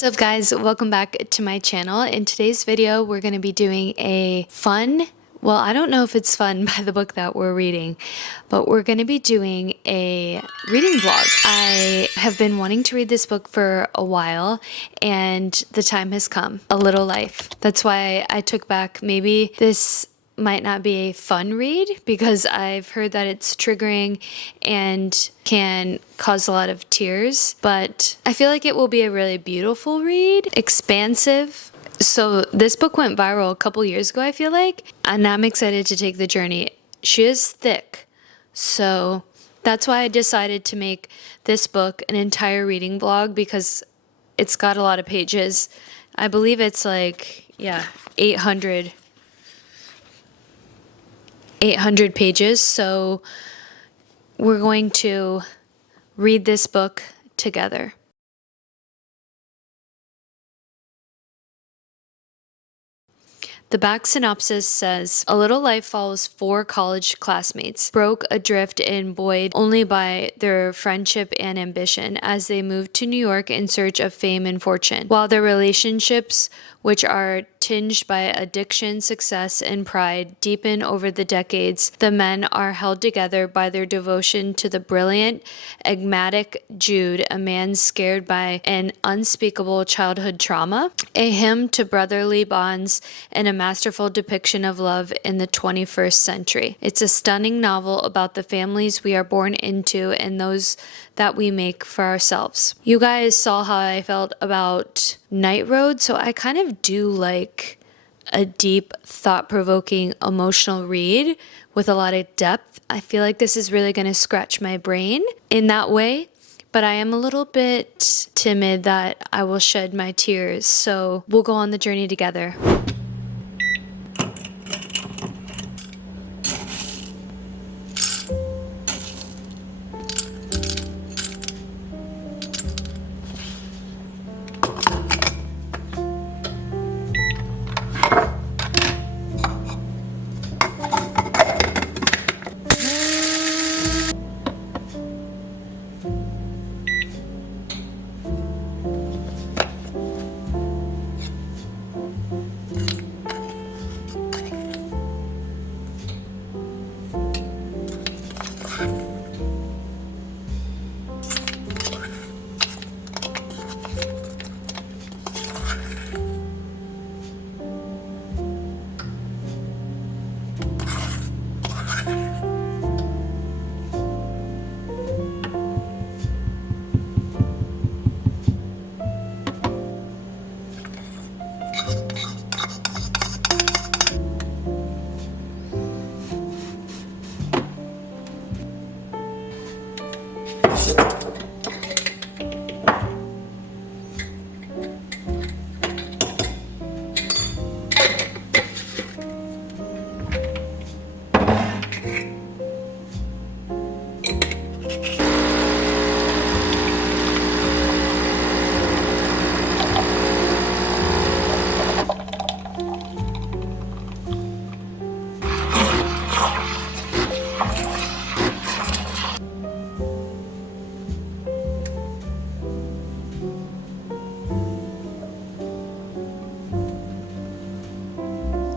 What's up guys, welcome back to my channel. In today's video we're going to be doing a fun, well I don't know if it's fun by the book that we're reading, but we're going to be doing a reading vlog. I have been wanting to read this book for a while and the time has come. A Little Life. That's why I took back, maybe this might not be a fun read because I've heard that it's triggering and can cause a lot of tears, but I feel like it will be a really beautiful read, expansive. So this book went viral a couple years ago, I feel like, and I'm excited to take the journey. She is thick, so that's why I decided to make this book an entire reading vlog because it's got a lot of pages. I believe it's like, yeah, 800 pages, so we're going to read this book together. The back synopsis says, A Little Life follows 4 college classmates, broke adrift and buoyed only by their friendship and ambition as they moved to New York in search of fame and fortune. While their relationships, which are tinged by addiction, success, and pride, deepen over the decades, the men are held together by their devotion to the brilliant, enigmatic Jude, a man scared by an unspeakable childhood trauma, a hymn to brotherly bonds, and a masterful depiction of love in the 21st century. It's a stunning novel about the families we are born into and those that we make for ourselves. You guys saw how I felt about Night Road, so I kind of do like a deep, thought-provoking, emotional read with a lot of depth. I feel like this is really going to scratch my brain in that way, but I am a little bit timid that I will shed my tears, so we'll go on the journey together.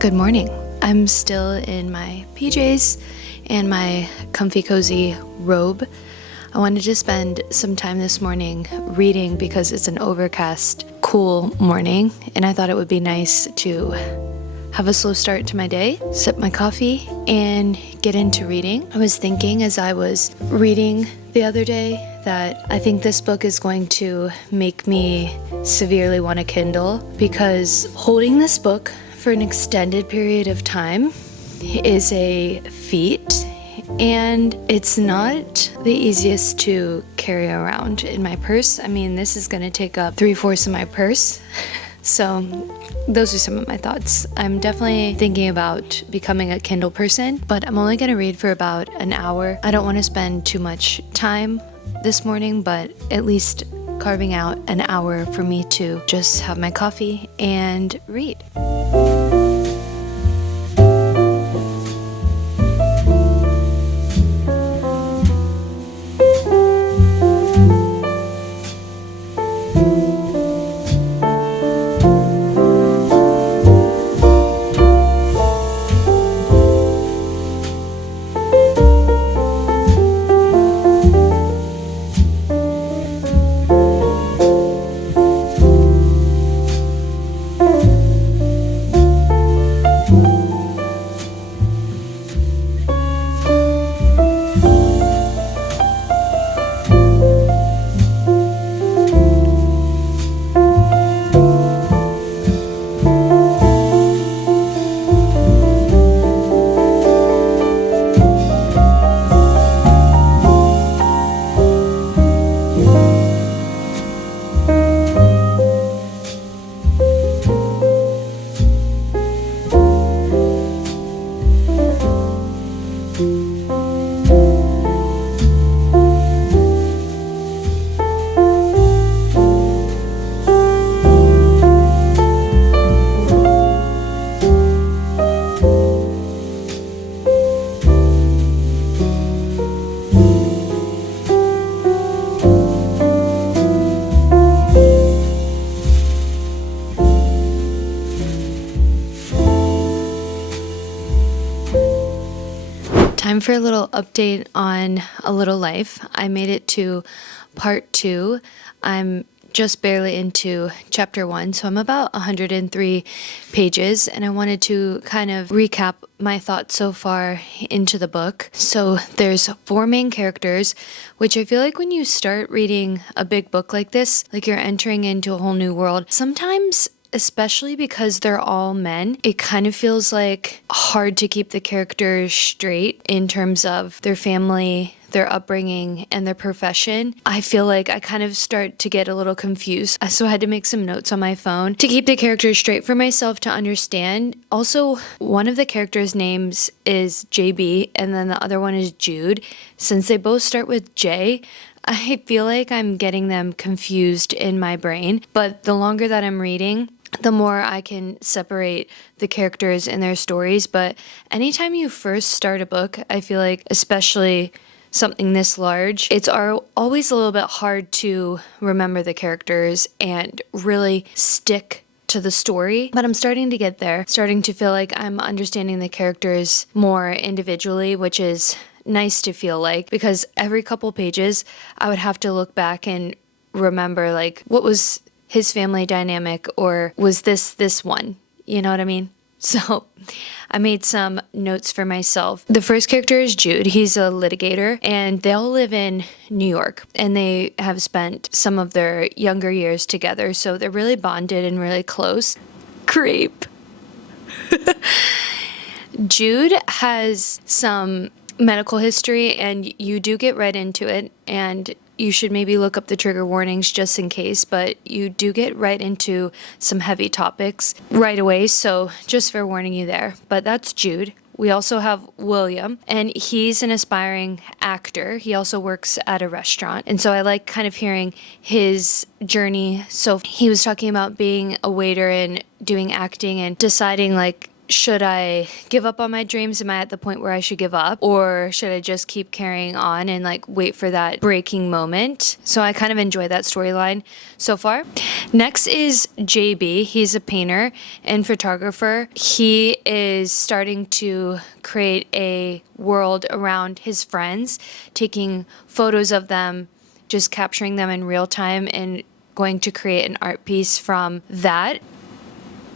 Good morning. I'm still in my PJs and my comfy cozy robe. I wanted to spend some time this morning reading because it's an overcast, cool morning, and I thought it would be nice to have a slow start to my day, sip my coffee, and get into reading. I was thinking as I was reading the other day that I think this book is going to make me severely want a Kindle because holding this book for an extended period of time is a feat, and it's not the easiest to carry around in my purse. I mean, this is going to take up 3/4 of my purse. So those are some of my thoughts. I'm definitely thinking about becoming a Kindle person, but I'm only going to read for about an hour. I don't want to spend too much time this morning, but at least carving out an hour for me to just have my coffee and read. Time for a little update on A Little Life. I made it to part 2. I'm just barely into chapter 1, so I'm about 103 pages, and I wanted to kind of recap my thoughts so far into the book. So there's 4 main characters, which I feel like when you start reading a big book like this, like you're entering into a whole new world, sometimes, especially because they're all men, it kind of feels like hard to keep the characters straight in terms of their family, their upbringing, and their profession. I feel like I kind of start to get a little confused. So I had to make some notes on my phone to keep the characters straight for myself to understand. Also, one of the characters' names is JB, and then the other one is Jude. Since they both start with J, I feel like I'm getting them confused in my brain. But the longer that I'm reading, the more I can separate the characters and their stories. But anytime you first start a book, I feel like, especially something this large, it's always a little bit hard to remember the characters and really stick to the story. But I'm starting to get there, starting to feel like I'm understanding the characters more individually, which is nice to feel like, because every couple pages I would have to look back and remember, like, what was his family dynamic, or was this one? You know what I mean? So I made some notes for myself. The first character is Jude. He's a litigator, and they all live in New York, and they have spent some of their younger years together, so they're really bonded and really close. Creep. Jude has some medical history, and you do get right into it, and you should maybe look up the trigger warnings just in case, but you do get right into some heavy topics right away, so just fair warning you there. But that's Jude. We also have William, and he's an aspiring actor. He also works at a restaurant, and so I like kind of hearing his journey. So he was talking about being a waiter and doing acting and deciding, like, should I give up on my dreams? Am I at the point where I should give up? Or should I just keep carrying on and, like, wait for that breaking moment? So I kind of enjoy that storyline so far. Next is JB. He's a painter and photographer. He is starting to create a world around his friends, taking photos of them, just capturing them in real time, and going to create an art piece from that.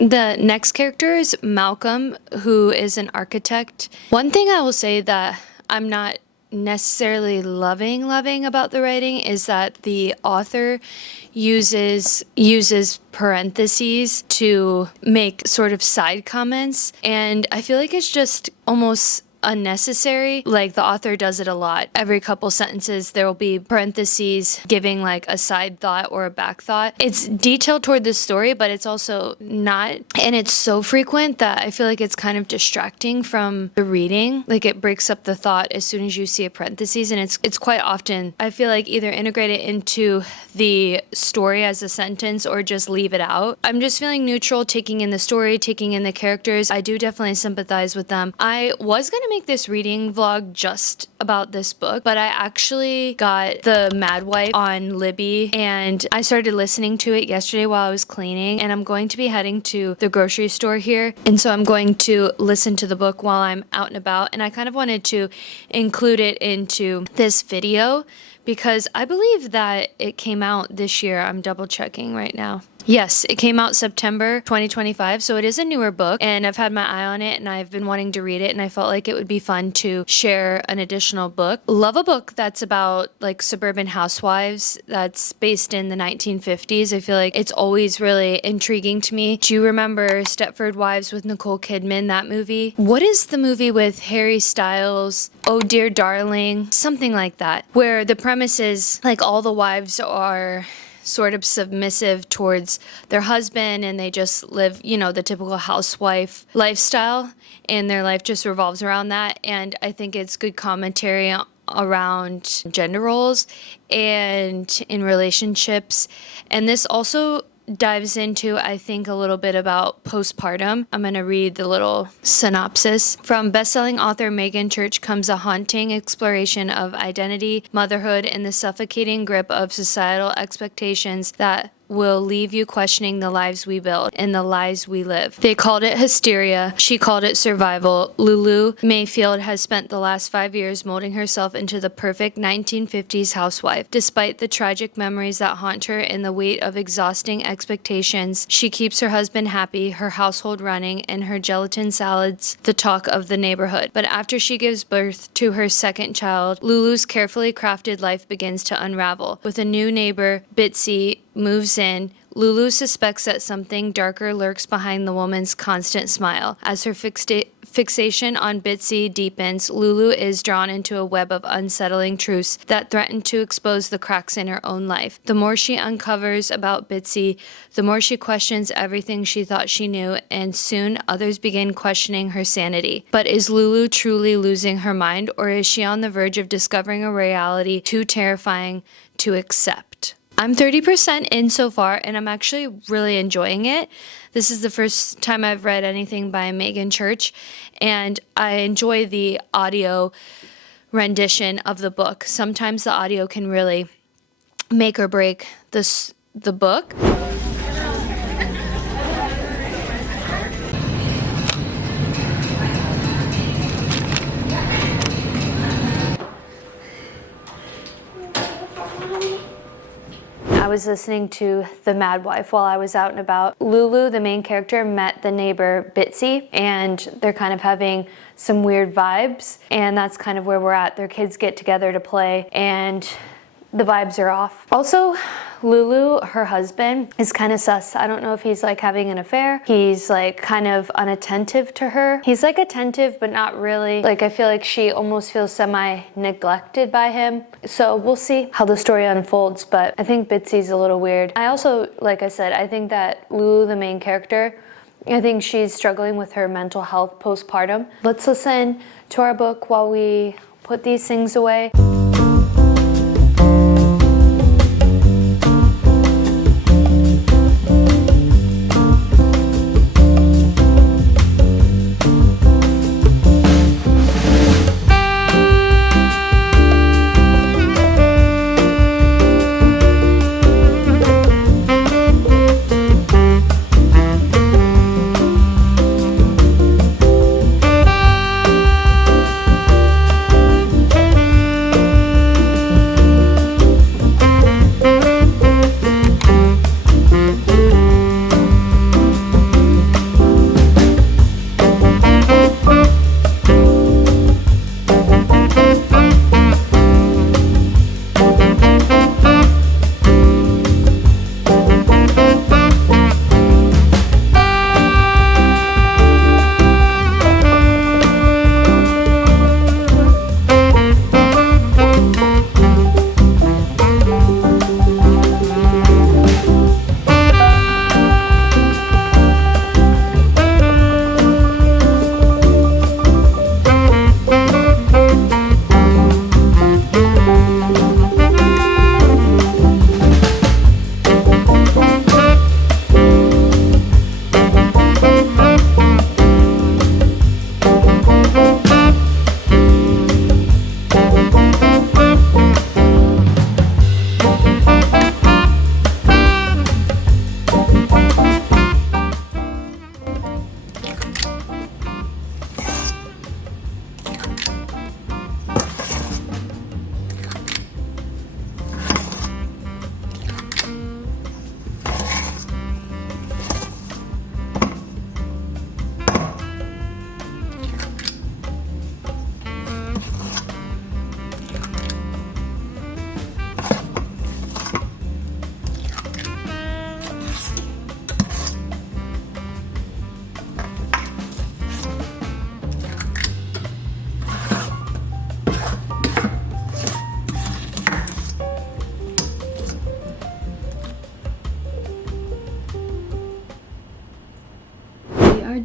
The next character is Malcolm, who is an architect. One thing I will say that I'm not necessarily loving about the writing is that the author uses parentheses to make sort of side comments, and I feel like it's just almost unnecessary. Like the author does it a lot. Every couple sentences there will be parentheses giving like a side thought or a back thought. It's detailed toward the story, but it's also not. And it's so frequent that I feel like it's kind of distracting from the reading. Like it breaks up the thought as soon as you see a parentheses, and it's quite often, I feel like, either integrate it into the story as a sentence or just leave it out. I'm just feeling neutral, taking in the story, taking in the characters. I do definitely sympathize with them. I was going to make this reading vlog just about this book, but I actually got the Mad Wife on Libby and I started listening to it yesterday while I was cleaning, and I'm going to be heading to the grocery store here, and so I'm going to listen to the book while I'm out and about, and I kind of wanted to include it into this video because I believe that it came out this year. I'm double checking right now. Yes, it came out September 2025, so it is a newer book, and I've had my eye on it, and I've been wanting to read it, and I felt like it would be fun to share an additional book. Love a book that's about like suburban housewives that's based in the 1950s. I feel like it's always really intriguing to me. Do you remember Stepford Wives with Nicole Kidman, that movie? What is the movie with Harry Styles? Oh Dear Darling, something like that, where the premise is like all the wives are sort of submissive towards their husband and they just live, you know, the typical housewife lifestyle, and their life just revolves around that. And I think it's good commentary around gender roles and in relationships. And this also dives into, I think, a little bit about postpartum. I'm going to read the little synopsis. From best-selling author Megan Church comes a haunting exploration of identity, motherhood, and the suffocating grip of societal expectations that will leave you questioning the lives we build and the lies we live. They called it hysteria. She called it survival. Lulu Mayfield has spent the last 5 years molding herself into the perfect 1950s housewife. Despite the tragic memories that haunt her and the weight of exhausting expectations, she keeps her husband happy, her household running, and her gelatin salads the talk of the neighborhood. But after she gives birth to her second child, Lulu's carefully crafted life begins to unravel. With a new neighbor, Bitsy, moves in, Lulu suspects that something darker lurks behind the woman's constant smile. As her fixation on Bitsy deepens, Lulu is drawn into a web of unsettling truths that threaten to expose the cracks in her own life. The more she uncovers about Bitsy, the more she questions everything she thought she knew, and soon others begin questioning her sanity. But is Lulu truly losing her mind, or is she on the verge of discovering a reality too terrifying to accept? I'm 30% in so far, and I'm actually really enjoying it. This is the first time I've read anything by Megan Church, and I enjoy the audio rendition of the book. Sometimes the audio can really make or break the book. I was listening to The Mad Wife while I was out and about. Lulu, the main character, met the neighbor Bitsy, and they're kind of having some weird vibes, and that's kind of where we're at. Their kids get together to play, and the vibes are off. Also, Lulu, her husband, is kind of sus. I don't know if he's like having an affair. He's like kind of unattentive to her. He's like attentive, but not really. Like I feel like she almost feels semi-neglected by him. So we'll see how the story unfolds, but I think Bitsy's a little weird. I also, like I said, I think that Lulu, the main character, I think she's struggling with her mental health postpartum. Let's listen to our book while we put these things away.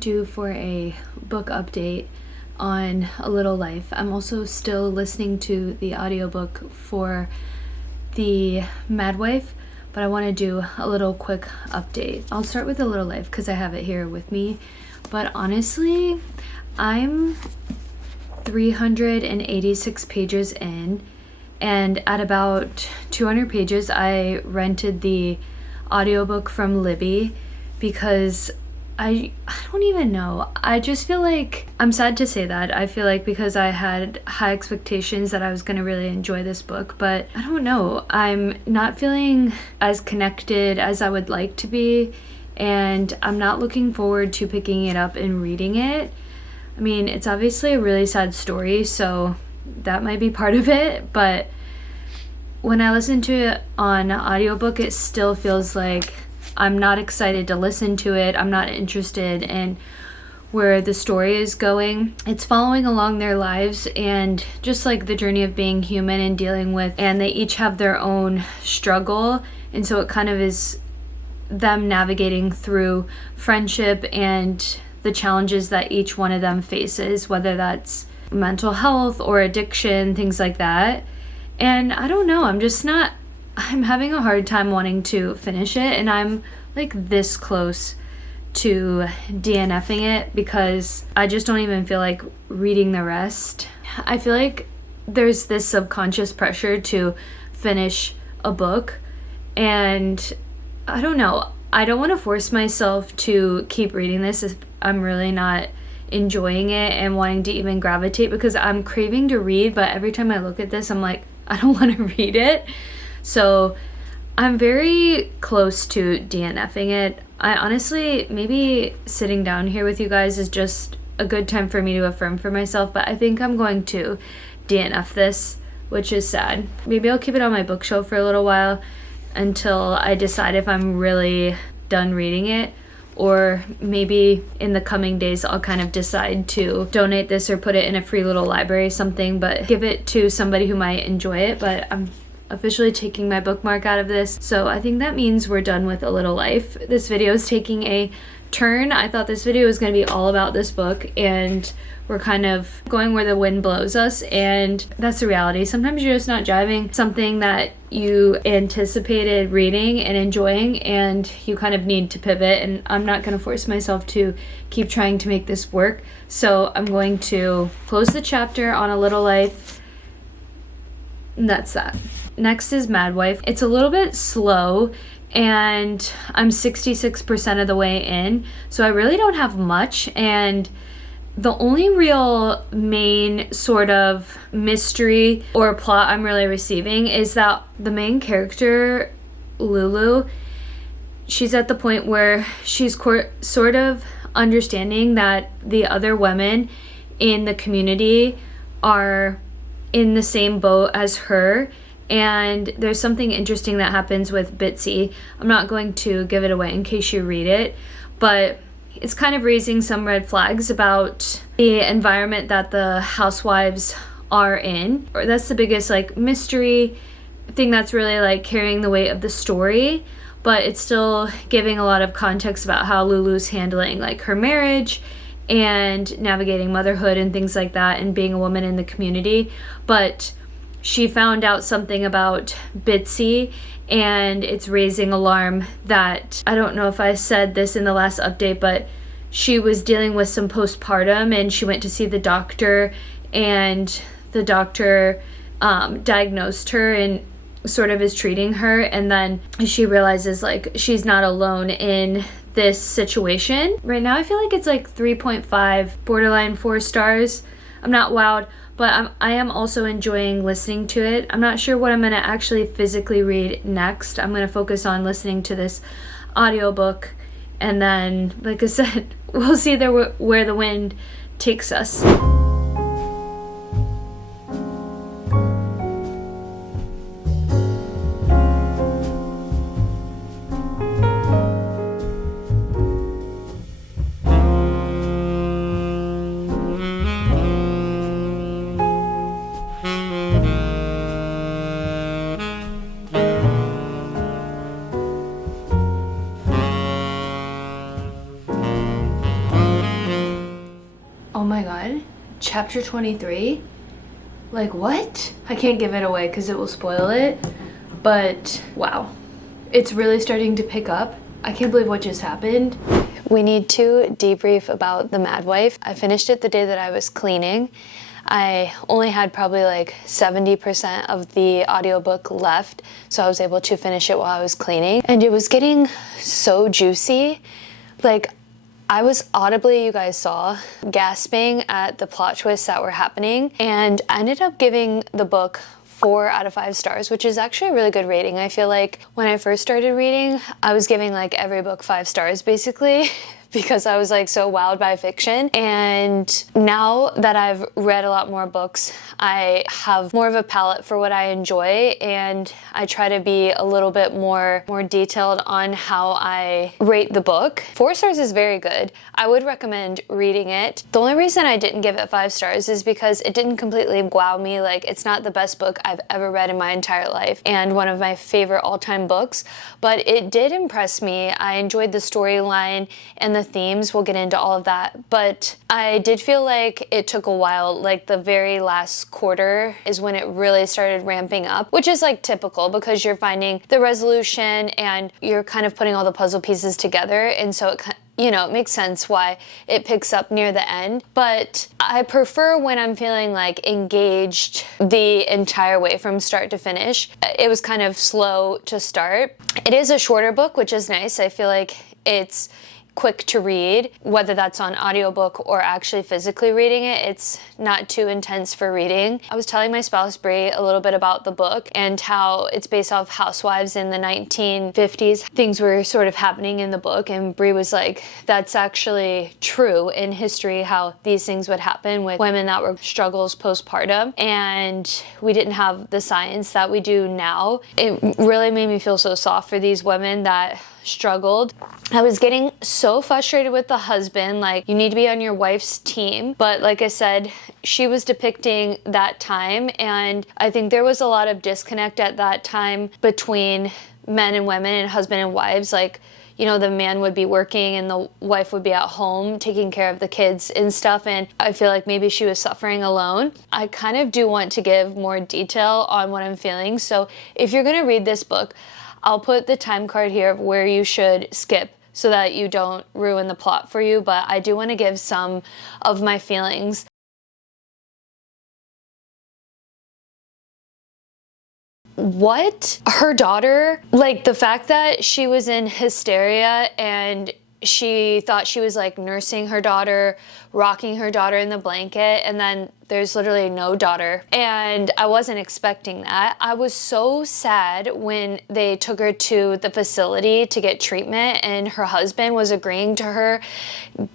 due for a book update on A Little Life. I'm also still listening to the audiobook for The Mad Wife, but I want to do a little quick update. I'll start with A Little Life because I have it here with me. But honestly, I'm 386 pages in, and at about 200 pages, I rented the audiobook from Libby because I don't even know. I just feel like, I'm sad to say that. I feel like because I had high expectations that I was going to really enjoy this book, but I don't know. I'm not feeling as connected as I would like to be, and I'm not looking forward to picking it up and reading it. I mean, it's obviously a really sad story, so that might be part of it, but when I listen to it on audiobook, it still feels like I'm not excited to listen to it. I'm not interested in where the story is going. It's following along their lives and just like the journey of being human and dealing with, and they each have their own struggle. And so it kind of is them navigating through friendship and the challenges that each one of them faces, whether that's mental health or addiction, things like that. And I don't know, I'm having a hard time wanting to finish it, and I'm like this close to DNFing it because I just don't even feel like reading the rest. I feel like there's this subconscious pressure to finish a book, and I don't know. I don't want to force myself to keep reading this if I'm really not enjoying it and wanting to even gravitate, because I'm craving to read, but every time I look at this, I'm like, I don't want to read it. So I'm very close to DNFing it. I honestly, maybe sitting down here with you guys is just a good time for me to affirm for myself, but I think I'm going to DNF this, which is sad. Maybe I'll keep it on my bookshelf for a little while until I decide if I'm really done reading it, or maybe in the coming days I'll kind of decide to donate this or put it in a free little library or something, but give it to somebody who might enjoy it. But I'm officially taking my bookmark out of this, so I think that means we're done with A Little Life. This video is taking a turn. I thought this video was going to be all about this book, and we're kind of going where the wind blows us, and that's the reality. Sometimes you're just not driving something that you anticipated reading and enjoying, and you kind of need to pivot, and I'm not going to force myself to keep trying to make this work. So I'm going to close the chapter on A Little Life, and that's that. Next is Mad Wife. It's a little bit slow, and I'm 66% of the way in, so I really don't have much, and the only real main sort of mystery or plot I'm really receiving is that the main character, Lulu, she's at the point where she's sort of understanding that the other women in the community are in the same boat as her. And there's something interesting that happens with Bitsy. I'm not going to give it away in case you read it, but it's kind of raising some red flags about the environment that the housewives are in. Or that's the biggest like mystery thing that's really like carrying the weight of the story, but it's still giving a lot of context about how Lulu's handling like her marriage and navigating motherhood and things like that and being a woman in the community. But she found out something about Bitsy, and it's raising alarm that, I don't know if I said this in the last update, but she was dealing with some postpartum, and she went to see the doctor, and the doctor diagnosed her and sort of is treating her, and then she realizes like she's not alone in this situation. Right now I feel like it's like 3.5, borderline 4 stars. I'm not wowed, but I am also enjoying listening to it. I'm not sure what I'm going to actually physically read next. I'm going to focus on listening to this audiobook, and then, like I said, we'll see where the wind takes us. Oh my god, chapter 23? Like what? I can't give it away because it will spoil it, but wow. It's really starting to pick up. I can't believe what just happened. We need to debrief about The Mad Wife. I finished it the day that I was cleaning. I only had probably like 70% of the audiobook left, so I was able to finish it while I was cleaning. And it was getting so juicy. Like, I was audibly, you guys saw, gasping at the plot twists that were happening, and I ended up giving the book 4 out of 5 stars, which is actually a really good rating. I feel like when I first started reading, I was giving like every book 5 stars basically because I was like so wowed by fiction. And now that I've read a lot more books, I have more of a palette for what I enjoy, and I try to be a little bit more detailed on how I rate the book. 4 stars is very good. I would recommend reading it. The only reason I didn't give it 5 stars is because it didn't completely wow me. Like, it's not the best book I've ever read in my entire life and one of my favorite all-time books, but it did impress me. I enjoyed the storyline and the themes. We'll get into all of that, but I did feel like it took a while. Like, the very last quarter is when it really started ramping up, which is like typical because you're finding the resolution and you're kind of putting all the puzzle pieces together, and so it makes sense why it picks up near the end. But I prefer when I'm feeling like engaged the entire way from start to finish. It was kind of slow to start. It is a shorter book, which is nice. I feel like it's quick to read, whether that's on audiobook or actually physically reading it. It's not too intense for reading. I was telling my spouse Brie a little bit about the book and how it's based off housewives in the 1950s. Things were sort of happening in the book, and Brie was like, that's actually true in history, how these things would happen with women that were struggles postpartum, and we didn't have the science that we do now. It really made me feel so soft for these women that struggled. I was getting so frustrated with the husband, like, you need to be on your wife's team. But like I said, she was depicting that time, and I think there was a lot of disconnect at that time between men and women and husband and wives. Like, the man would be working and the wife would be at home taking care of the kids and stuff, and I feel like maybe she was suffering alone. I kind of do want to give more detail on what I'm feeling, so if you're gonna read this book, I'll put the time card here of where you should skip so that you don't ruin the plot for you, but I do want to give some of my feelings. What? Her daughter? Like, the fact that she was in hysteria and she thought she was like nursing her daughter, rocking her daughter in the blanket, and then there's literally no daughter. And I wasn't expecting that. I was so sad when they took her to the facility to get treatment and her husband was agreeing to her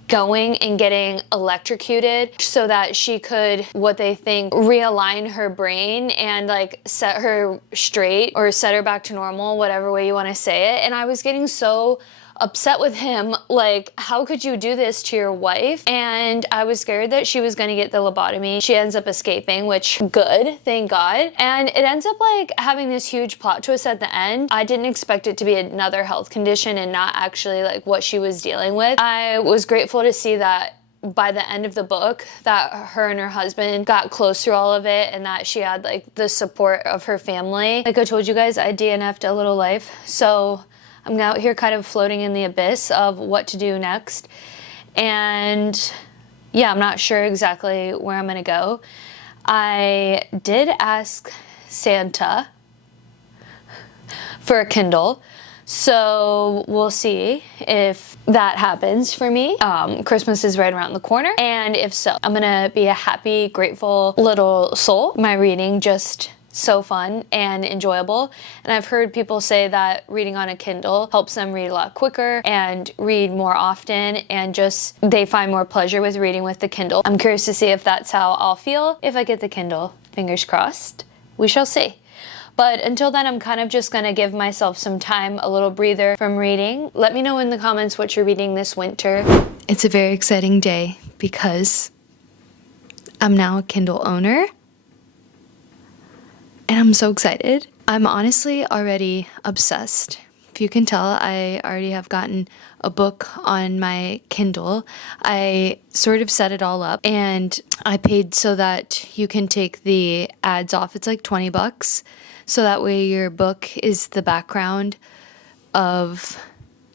going and getting electrocuted so that she could, what they think, realign her brain and like set her straight or set her back to normal, whatever way you want to say it. And I was getting so upset with him, like, how could you do this to your wife? And I was scared that she was gonna get the lobotomy. She ends up escaping, which good, thank God. And it ends up like having this huge plot twist at the end. I didn't expect it to be another health condition and not actually like what she was dealing with. I was grateful to see that by the end of the book that her and her husband got close through all of it and that she had like the support of her family. Like I told you guys, I DNF'd a little life, so I'm out here kind of floating in the abyss of what to do next. And yeah, I'm not sure exactly where I'm gonna go. I did ask Santa for a Kindle, so we'll see if that happens for me. Christmas is right around the corner, and if so, I'm gonna be a happy, grateful little soul. My reading just so fun and enjoyable, and I've heard people say that reading on a Kindle helps them read a lot quicker and read more often, and just they find more pleasure with reading with the Kindle. I'm curious to see if that's how I'll feel if I get the Kindle. Fingers crossed. We shall see. But until then, I'm kind of just gonna give myself some time, a little breather from reading. Let me know in the comments what you're reading this winter. It's a very exciting day because I'm now a Kindle owner. And I'm so excited. I'm honestly already obsessed. if you can tell, I already have gotten a book on my Kindle. I sort of set it all up and I paid so that you can take the ads off. It's like $20. So that way your book is the background of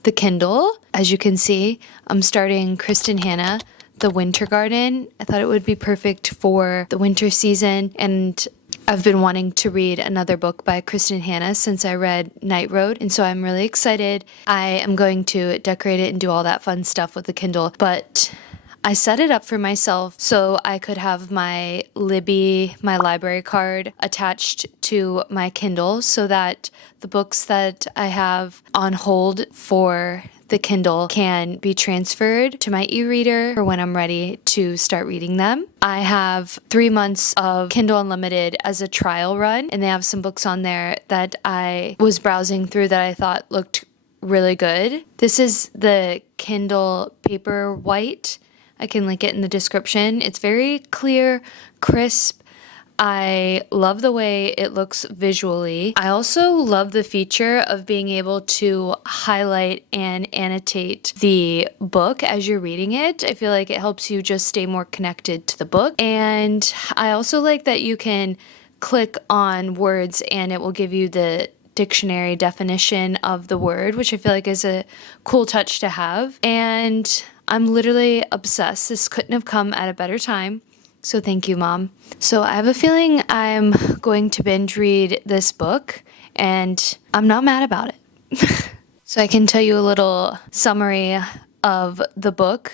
the Kindle. As you can see, I'm starting Kristen Hanna, The Winter Garden. I thought it would be perfect for the winter season, and I've been wanting to read another book by Kristen Hanna since I read Night Road, and so I'm really excited. I am going to decorate it and do all that fun stuff with the Kindle, but I set it up for myself so I could have my Libby, my library card, attached to my Kindle so that the books that I have on hold for the Kindle can be transferred to my e-reader for when I'm ready to start reading them. I have 3 months of Kindle Unlimited as a trial run, and they have some books on there that I was browsing through that I thought looked really good. This is the Kindle Paperwhite. I can link it in the description. It's very clear, crisp. I love the way it looks visually. I also love the feature of being able to highlight and annotate the book as you're reading it. I feel like it helps you just stay more connected to the book. And I also like that you can click on words and it will give you the dictionary definition of the word, which I feel like is a cool touch to have. And I'm literally obsessed. This couldn't have come at a better time. So thank you, Mom. So I have a feeling I'm going to binge read this book, and I'm not mad about it. So I can tell you a little summary of the book,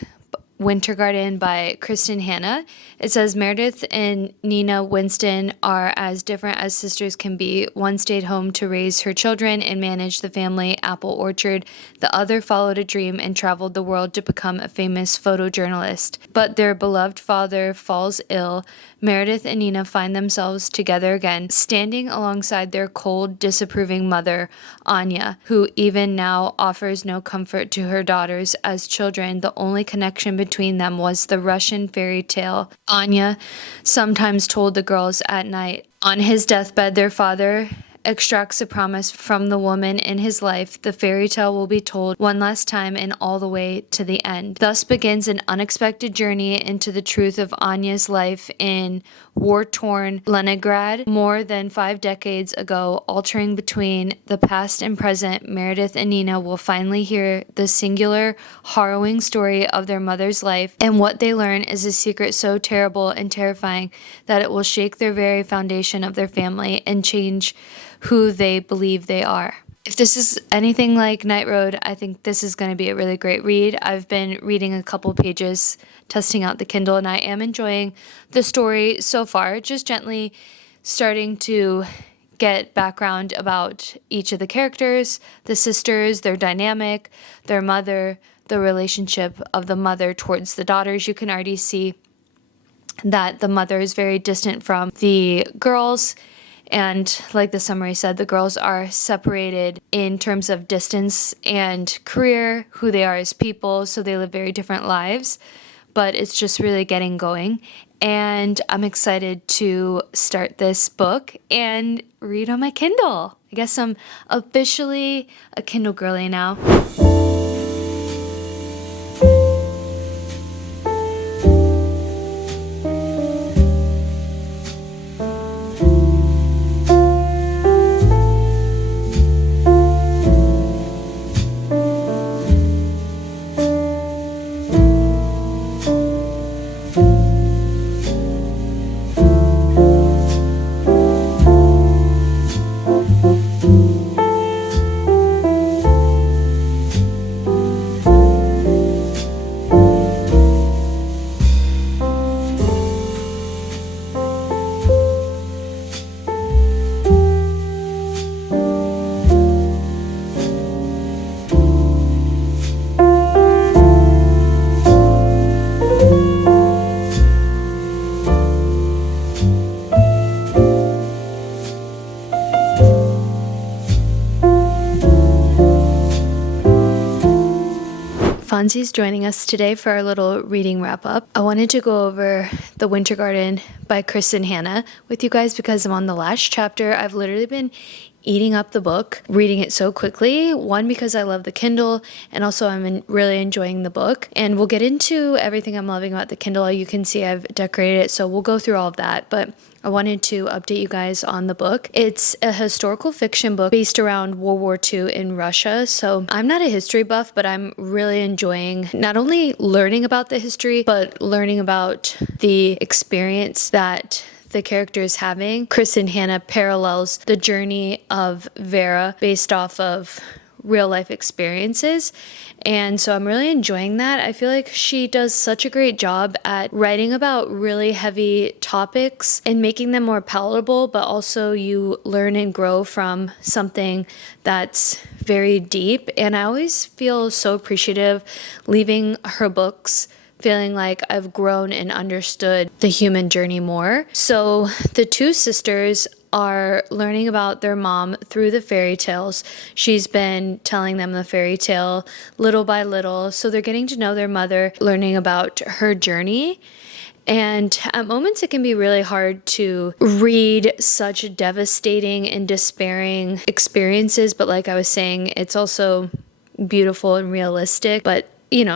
Winter Garden by Kristen Hanna. It says Meredith and Nina Winston are as different as sisters can be. One stayed home to raise her children and manage the family apple orchard. The other followed a dream and traveled the world to become a famous photojournalist. But their beloved father falls ill. Meredith and Nina find themselves together again, standing alongside their cold, disapproving mother, Anya, who even now offers no comfort to her daughters as children. The only connection between them was the Russian fairy tale Anya sometimes told the girls at night. On his deathbed, their father extracts a promise from the woman in his life. The fairy tale will be told one last time and all the way to the end. Thus begins an unexpected journey into the truth of Anya's life in war-torn Leningrad more than 5 decades ago. Altering between the past and present, Meredith and Nina will finally hear the singular, harrowing story of their mother's life, and what they learn is a secret so terrible and terrifying that it will shake their very foundation of their family and change who they believe they are. If this is anything like Night Road, I think this is going to be a really great read. I've been reading a couple pages, testing out the Kindle, and I am enjoying the story so far, just gently starting to get background about each of the characters, the sisters, their dynamic, their mother, the relationship of the mother towards the daughters. You can already see that the mother is very distant from the girls. And like the summary said, the girls are separated in terms of distance and career, who they are as people, so they live very different lives. But it's just really getting going. And I'm excited to start this book and read on my Kindle. I guess I'm officially a Kindle girly now. Fonzie's joining us today for our little reading wrap up. I wanted to go over The Winter Garden by Kristen Hanna with you guys because I'm on the last chapter. I've literally been eating up the book, reading it so quickly. One, because I love the Kindle, and also I'm really enjoying the book. And we'll get into everything I'm loving about the Kindle. You can see I've decorated it, so we'll go through all of that. But I wanted to update you guys on the book. It's a historical fiction book based around World War II in Russia. So I'm not a history buff, but I'm really enjoying not only learning about the history, but learning about the experience that the character is having. Kristen Hanna parallels the journey of Vera based off of real life experiences. And so I'm really enjoying that. I feel like she does such a great job at writing about really heavy topics and making them more palatable, but also you learn and grow from something that's very deep. And I always feel so appreciative leaving her books feeling like I've grown and understood the human journey more. So the two sisters are learning about their mom through the fairy tales. She's been telling them the fairy tale little by little. So they're getting to know their mother, learning about her journey. And at moments, it can be really hard to read such devastating and despairing experiences. But like I was saying, it's also beautiful and realistic, but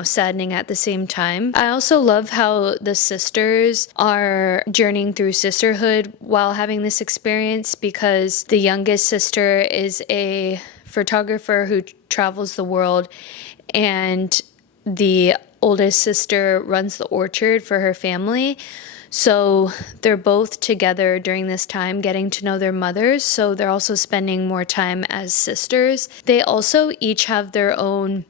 saddening at the same time. I also love how the sisters are journeying through sisterhood while having this experience, because the youngest sister is a photographer who travels the world, and the oldest sister runs the orchard for her family. So they're both together during this time getting to know their mothers. So they're also spending more time as sisters. They also each have their own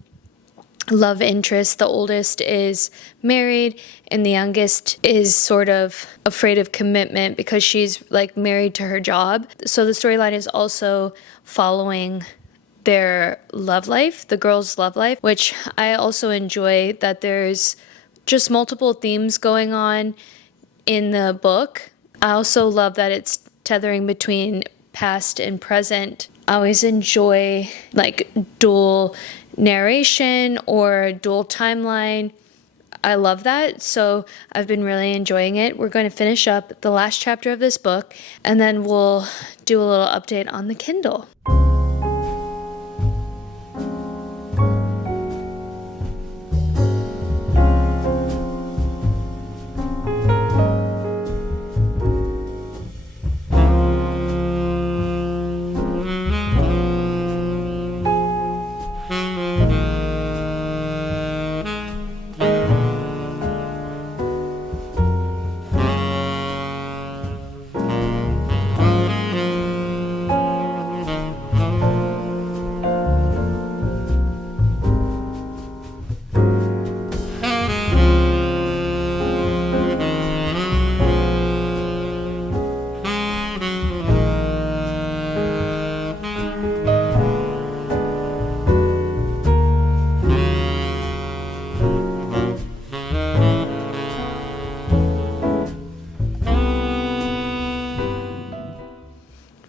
love interest. The oldest is married and the youngest is sort of afraid of commitment because she's like married to her job. So the storyline is also following their love life, the girls' love life, which I also enjoy, that there's just multiple themes going on in the book. I also love that it's tethering between past and present. I always enjoy like dual narration or dual timeline. I love that. So I've been really enjoying it. We're going to finish up the last chapter of this book, and then we'll do a little update on the Kindle.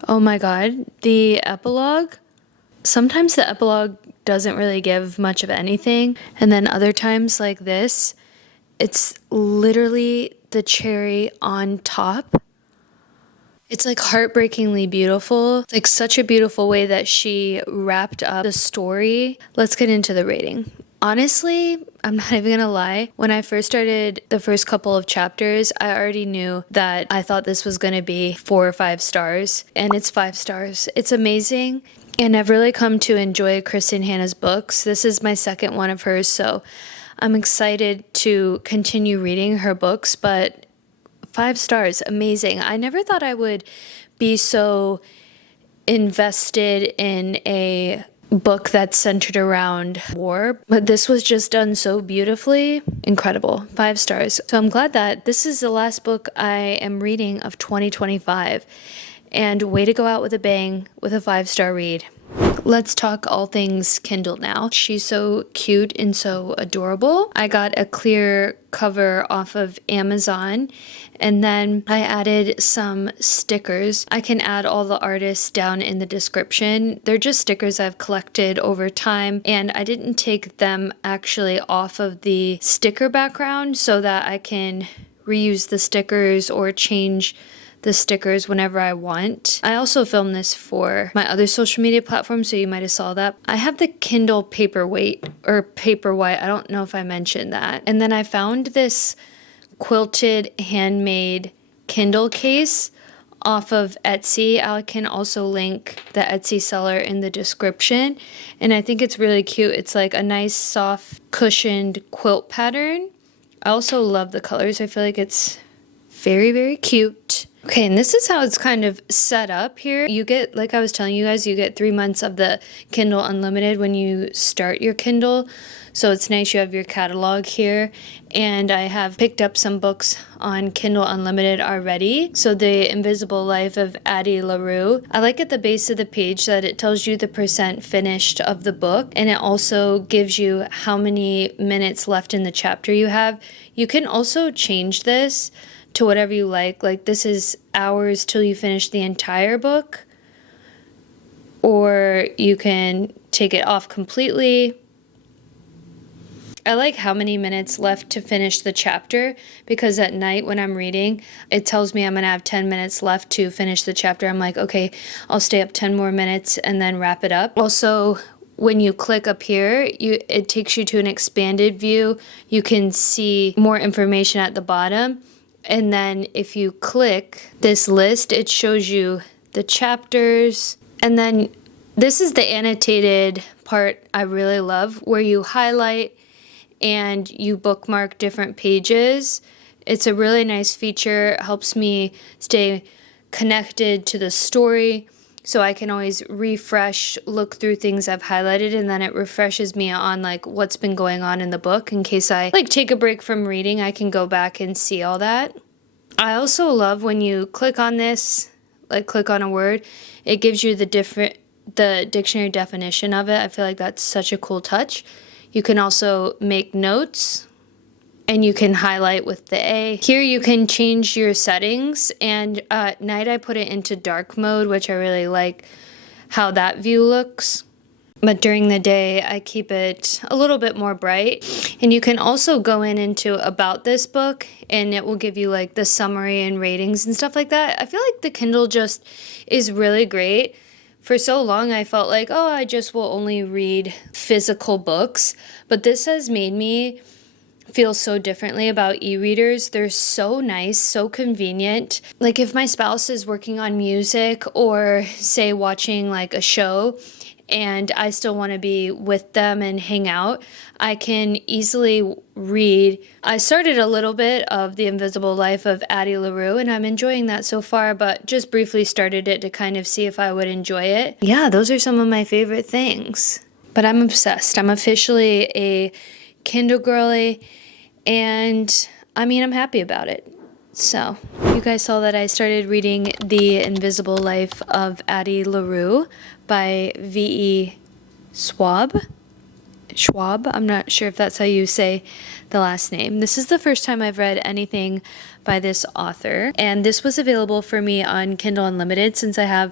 Oh my God, the epilogue. Sometimes the epilogue doesn't really give much of anything. And then other times like this, it's literally the cherry on top. It's like heartbreakingly beautiful. It's like such a beautiful way that she wrapped up the story. Let's get into the rating. Honestly, I'm not even gonna lie. When I first started the first couple of chapters, I already knew that I thought this was gonna be 4 or 5 stars, and it's 5 stars. It's amazing, and I've really come to enjoy Kristen Hanna's books. This is my second one of hers, so I'm excited to continue reading her books, but 5 stars, amazing. I never thought I would be so invested in a book that's centered around war, but this was just done so beautifully. Incredible. 5 stars. So I'm glad that this is the last book I am reading of 2025, and way to go out with a bang with a 5-star read. Let's talk all things Kindle now. She's so cute and so adorable. I got a clear cover off of Amazon, and then I added some stickers. I can add all the artists down in the description. They're just stickers I've collected over time, and I didn't take them actually off of the sticker background so that I can reuse the stickers or change the stickers whenever I want. I also filmed this for my other social media platforms, so you might have saw that. I have the Kindle Paperwhite or Paperwhite. I don't know if I mentioned that. And then I found this quilted handmade Kindle case off of Etsy. I can also link the Etsy seller in the description. And I think it's really cute. It's like a nice soft cushioned quilt pattern. I also love the colors. I feel like it's very, very cute. Okay, and this is how it's kind of set up here. You get, like I was telling you guys, you get 3 months of the Kindle Unlimited when you start your Kindle. So it's nice you have your catalog here. And I have picked up some books on Kindle Unlimited already. So The Invisible Life of Addie LaRue. I like at the base of the page that it tells you the percent finished of the book. And it also gives you how many minutes left in the chapter you have. You can also change this to whatever you like. Like this is hours till you finish the entire book. Or you can take it off completely. I like how many minutes left to finish the chapter, because at night when I'm reading, it tells me I'm going to have 10 minutes left to finish the chapter. I'm like, okay, I'll stay up 10 more minutes and then wrap it up. Also, when you click up here, it takes you to an expanded view. You can see more information at the bottom. And then if you click this list, it shows you the chapters. And then this is the annotated part I really love, where you highlight and you bookmark different pages. It's a really nice feature. It helps me stay connected to the story, so I can always refresh, look through things I've highlighted, and then it refreshes me on like what's been going on in the book. In case I like take a break from reading, I can go back and see all that. I also love when you click on this, like click on a word, it gives you the dictionary definition of it. I feel like that's such a cool touch. You can also make notes, and you can highlight with the A. Here you can change your settings, and at night I put it into dark mode, which I really like how that view looks. But during the day I keep it a little bit more bright. And you can also go into about this book, and it will give you like the summary and ratings and stuff like that. I feel like the Kindle just is really great. For so long, I felt like, oh, I just will only read physical books. But this has made me feel so differently about e-readers. They're so nice, so convenient. Like if my spouse is working on music or say watching like a show, and I still want to be with them and hang out, I can easily read. I started a little bit of The Invisible Life of Addie LaRue, and I'm enjoying that so far, but just briefly started it to kind of see if I would enjoy it. Yeah, those are some of my favorite things. But I'm obsessed. I'm officially a Kindle girly, and I mean, I'm happy about it. So, you guys saw that I started reading The Invisible Life of Addie LaRue by V.E. Schwab. I'm not sure if that's how you say the last name. This is the first time I've read anything by this author, and this was available for me on Kindle Unlimited since I have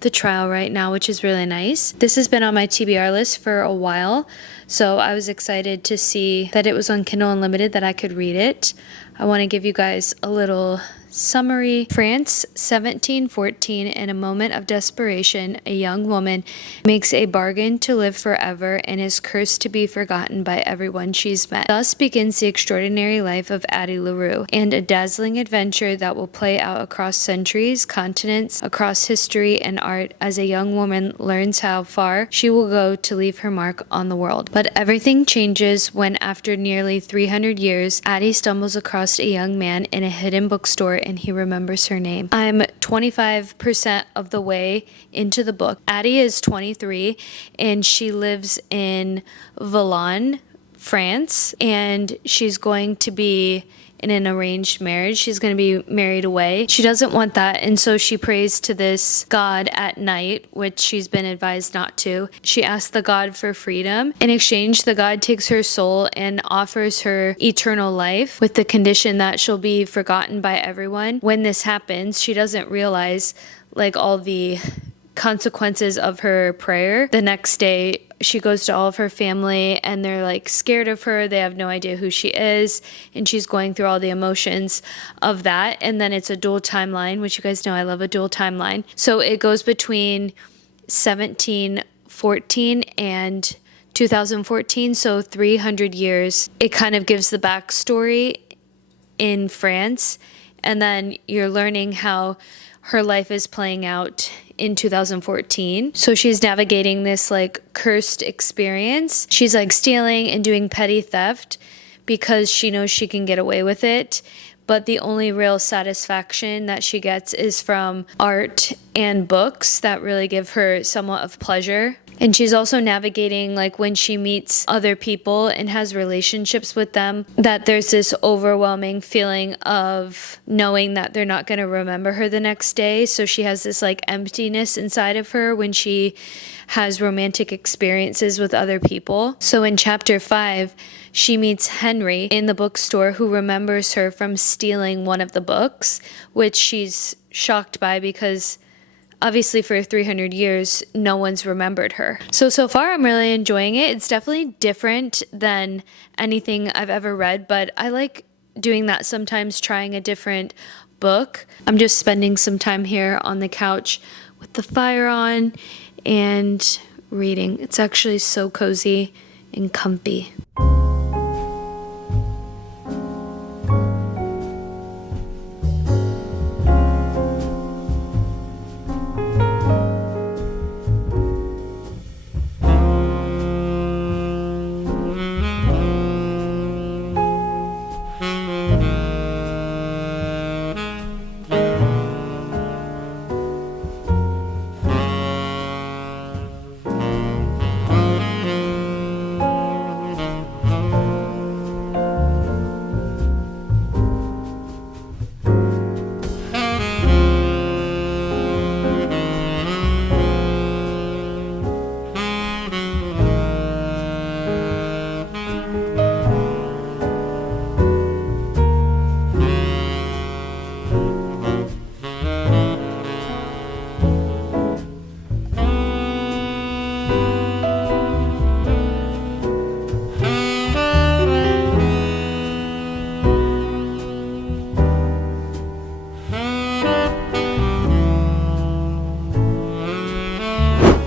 the trial right now, which is really nice. This has been on my TBR list for a while, so I was excited to see that it was on Kindle Unlimited, that I could read it. I want to give you guys a little summary. France, 1714. In a moment of desperation, a young woman makes a bargain to live forever and is cursed to be forgotten by everyone she's met. Thus begins the extraordinary life of Addie LaRue, and a dazzling adventure that will play out across centuries, continents, across history and art, as a young woman learns how far she will go to leave her mark on the world. But everything changes when, after nearly 300 years, Addie stumbles across a young man in a hidden bookstore, and he remembers her name. I'm 25% of the way into the book. Addie is 23, and she lives in Valognes, France, and she's going to be in an arranged marriage. She's going to be married away. She doesn't want that, and so she prays to this god at night, which she's been advised not to. She asks the god for freedom. In exchange, the god takes her soul and offers her eternal life with the condition that she'll be forgotten by everyone. When this happens, she doesn't realize like all the consequences of her prayer. The next day, she goes to all of her family and they're like scared of her. They have no idea who she is. And she's going through all the emotions of that. And then it's a dual timeline, which you guys know I love a dual timeline. So it goes between 1714 and 2014, so 300 years. It kind of gives the backstory in France, and then you're learning how her life is playing out in 2014. So she's navigating this like cursed experience. She's like stealing and doing petty theft because she knows she can get away with it. But the only real satisfaction that she gets is from art and books that really give her somewhat of pleasure. And she's also navigating, like, when she meets other people and has relationships with them, that there's this overwhelming feeling of knowing that they're not going to remember her the next day. So she has this like emptiness inside of her when she has romantic experiences with other people. So in chapter 5, she meets Henry in the bookstore, who remembers her from stealing one of the books, which she's shocked by because obviously for 300 years, no one's remembered her. So far I'm really enjoying it. It's definitely different than anything I've ever read, but I like doing that sometimes, trying a different book. I'm just spending some time here on the couch with the fire on and reading. It's actually so cozy and comfy.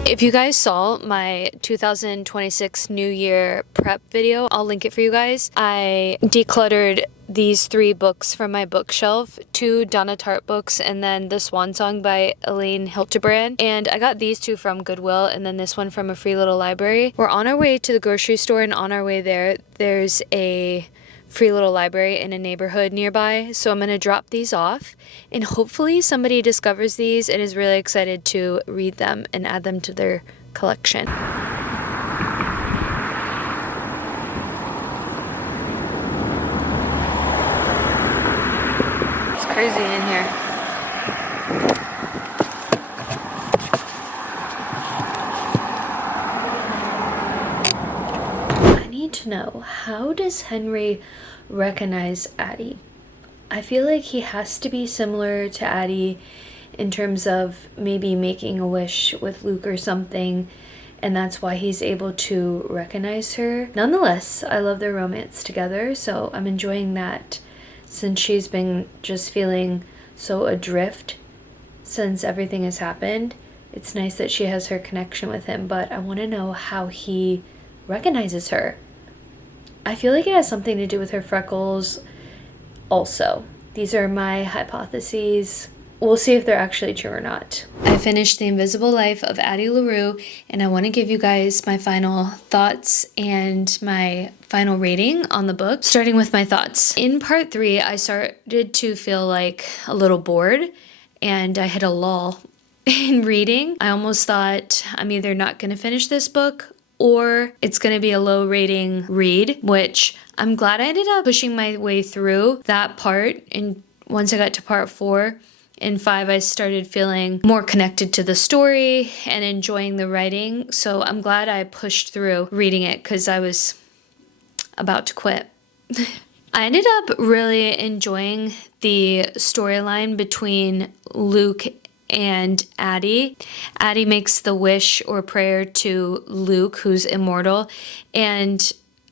If you guys saw my 2026 New Year prep video, I'll link it for you guys. I decluttered these 3 books from my bookshelf, 2 Donna Tartt books, and then The Swan Song by Elaine Hildebrand. And I got these 2 from Goodwill, and then this one from a Free Little Library. We're on our way to the grocery store, and on our way there's a Free Little Library in a neighborhood nearby, so I'm going to drop these off, and hopefully somebody discovers these and is really excited to read them and add them to their collection. It's crazy in here. I need to know, how does Henry recognize Addie? I feel like he has to be similar to Addie in terms of maybe making a wish with Luke or something, and that's why he's able to recognize her. Nonetheless, I love their romance together, so I'm enjoying that, since she's been just feeling so adrift since everything has happened. It's nice that she has her connection with him, but I want to know how he recognizes her. I feel like it has something to do with her freckles also. These are my hypotheses. We'll see if they're actually true or not. I finished The Invisible Life of Addie LaRue, and I want to give you guys my final thoughts and my final rating on the book, starting with my thoughts. In part 3, I started to feel like a little bored, and I hit a lull in reading. I almost thought I'm either not going to finish this book or it's going to be a low rating read, which I'm glad I ended up pushing my way through that part. And once I got to part 4 and 5, I started feeling more connected to the story and enjoying the writing. So I'm glad I pushed through reading it, because I was about to quit. I ended up really enjoying the storyline between Luke and Addie. Addie makes the wish or prayer to Luke, who's immortal, and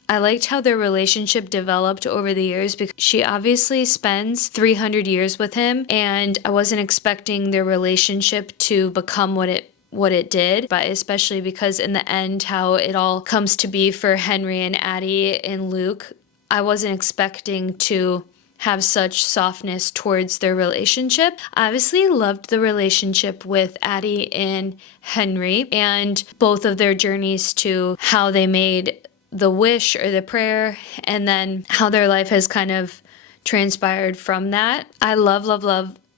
I liked how their relationship developed over the years because she obviously spends 300 years with him, and I wasn't expecting their relationship to become what it did, but especially because in the end how it all comes to be for Henry and Addie and Luke, I wasn't expecting to have such softness towards their relationship. I obviously loved the relationship with Addie and Henry and both of their journeys to how they made the wish or the prayer and then how their life has kind of transpired from that. I love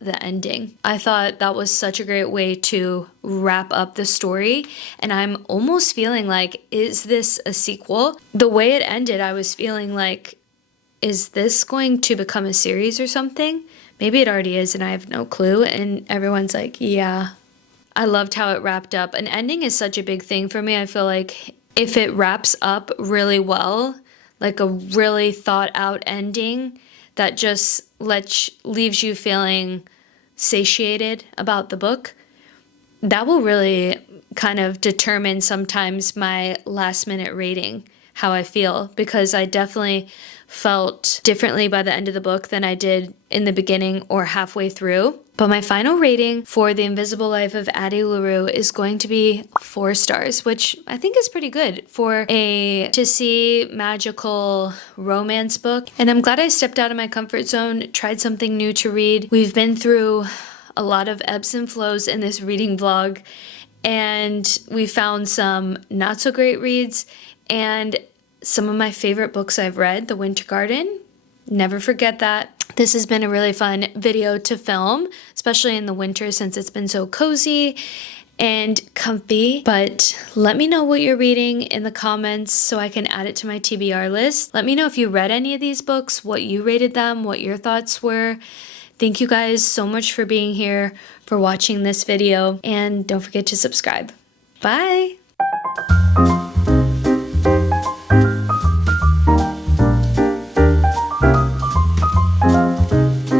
the ending. I thought that was such a great way to wrap up the story, and I'm almost feeling like, is this a sequel? The way it ended, I was feeling like, is this going to become a series or something? Maybe it already is and I have no clue, and everyone's like, yeah. I loved how it wrapped up. An ending is such a big thing for me. I feel like if it wraps up really well, like a really thought out ending that just leaves you feeling satiated about the book, that will really kind of determine sometimes my last minute rating, how I feel, because I definitely felt differently by the end of the book than I did in the beginning or halfway through. But my final rating for The Invisible Life of Addie LaRue is going to be 4 stars, which I think is pretty good for a to-see magical romance book. And I'm glad I stepped out of my comfort zone, tried something new to read. We've been through a lot of ebbs and flows in this reading vlog, and we found some not so great reads and some of my favorite books I've read. The Winter Garden, never forget that. This has been a really fun video to film, especially in the winter since it's been so cozy and comfy. But let me know what you're reading in the comments so I can add it to my TBR list. Let me know if you read any of these books, what you rated them, what your thoughts were. Thank you guys so much for being here, for watching this video, and don't forget to subscribe. Bye!